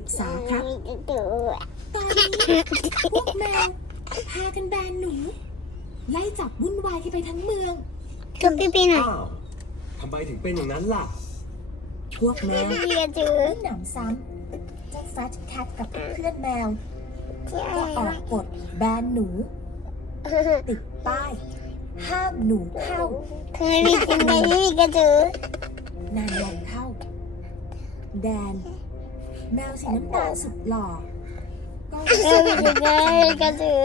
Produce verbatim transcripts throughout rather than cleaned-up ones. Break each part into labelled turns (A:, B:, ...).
A: กษาครับตอนนี้พวกแมวพากันแบนหนูไล่จับวุ่นวายกันไปทั้งเมือง
B: จุ๊บพี่ปีหน่อย
C: อ้าวทำไมถึงเป็นอย่างนั้นล่ะ
A: พวกแมว
B: พี่จะถือ
A: ไม่หนำซ้ำเจ้าแฟตแคทกับเพื่อนแมวก็ออกกฎแบนหนู ติดป้าย ห้ามหนูเข้า
B: ทำไมพี่กินไปพี่กระถือน
A: านวันเข้า แดน แมวสีน้ำตาลสุดหล่อก็
B: เออพี่กินไปพี่กระถือ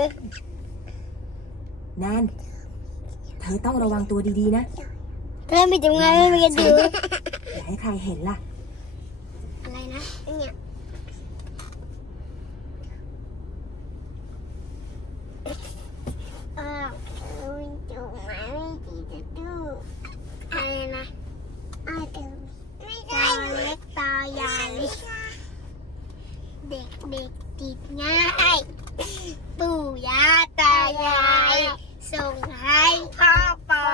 A: แนนเธอต้องระวังตัวดีๆนะ
B: ถ้าไม่ทำงานไม่กระถือ
A: อย่าให้ใครเห็นล่ะ
B: อะไรนะเนี่ยอ้าวไม่จุกมาไม่ดีจะดูอะไรนะอ้าวตื่นไม่ได้เล็กตาใหญ่เด็กเด็กติดง่ายปู่ย่าตายายส่งให้พ่อปอ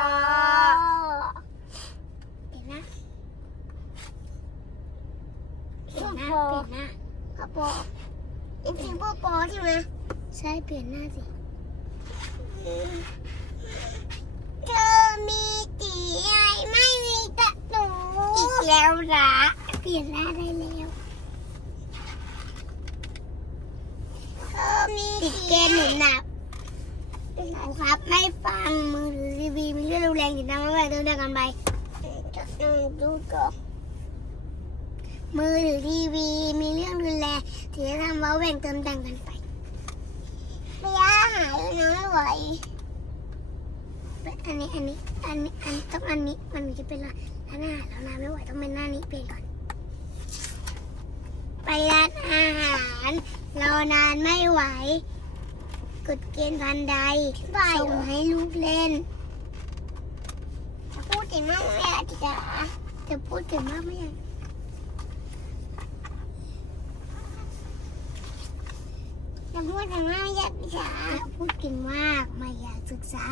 B: เดี๋ยวนะเปลี่ยนหน้าเปลี่ยนหน้าพ่อปอจริงๆพ่อปอใช่ไหมใช่เปลี่ยนหน้าสิเธอมีตีไอไม่มีตะหนูอีกแล้วละเปลี่ยนหน้าได้แล้วเธอมีติดเกมหนุนหนักครับไม่ฟังมือถือทีวีมีเรื่องรุนแรงอยู่นะไม่ไหวต้องเดินกันไปดูก่อนมือถือทีวีมีเรื่องรุนแรงที่จะทำว่าแหว่งเติมแต่งกันไประยะหายน้อยไหวอันนี้อันนี้อันนี้อันต้องอันนี้มันจะเป็นร้านอาหารแล้วนะไม่ไหวต้องเป็นหน้านี้เปลี่ยนก่อนไปร้านอาหารรอนานไม่ไหวกดเกณฑ์พันใดส่งให้ลูกเล่นจะพูดเก่งมากไหมอ่ะจ๊ะจะพูดเก่งมากไหมอ่ะจะพูดเก่งมากไหมอ่ะจ๊ะพูดเก่งมากไม่อยากศึกษา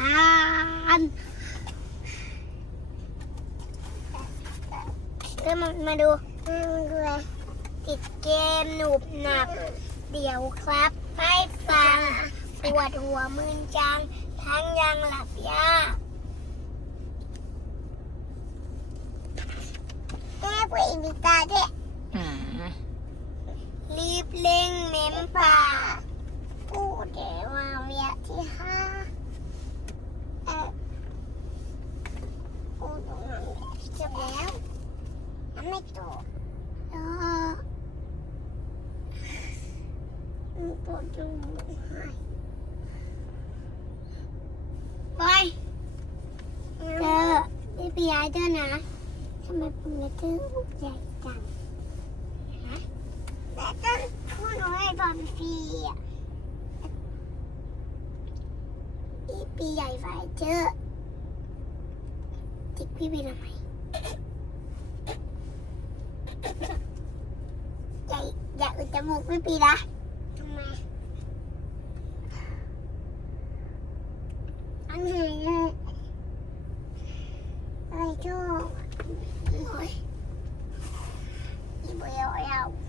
B: เริ่มมาดูมาดูอะไรติดเกมหนุบหนับเดี๋ยวครับให้ฟังปวดหัวมึนจังทั้งยังหลับยากแม่ผู้อินพิตาด้วยรีบเล่งเม้มปากพูดเดี๋ยวมาเวียที่ห้าเออพูดตรงนั้นจบแล้วทำไม่จบเออปวดจมูกหายไปเจอพี่ปียายเจอนะทำไมผมเล็กเจอใหญ่จังนะแต่ต้องพูดน้อยบอลฟรีอ่ะพี่ปีใหญ่ไฟเจอจิกพี่ปีทำไมใหญ่อยากอุดจมูกพี่ปีนะทำไมอันไหนเลยอะไรโจ้โอ้ยอีเบลเอา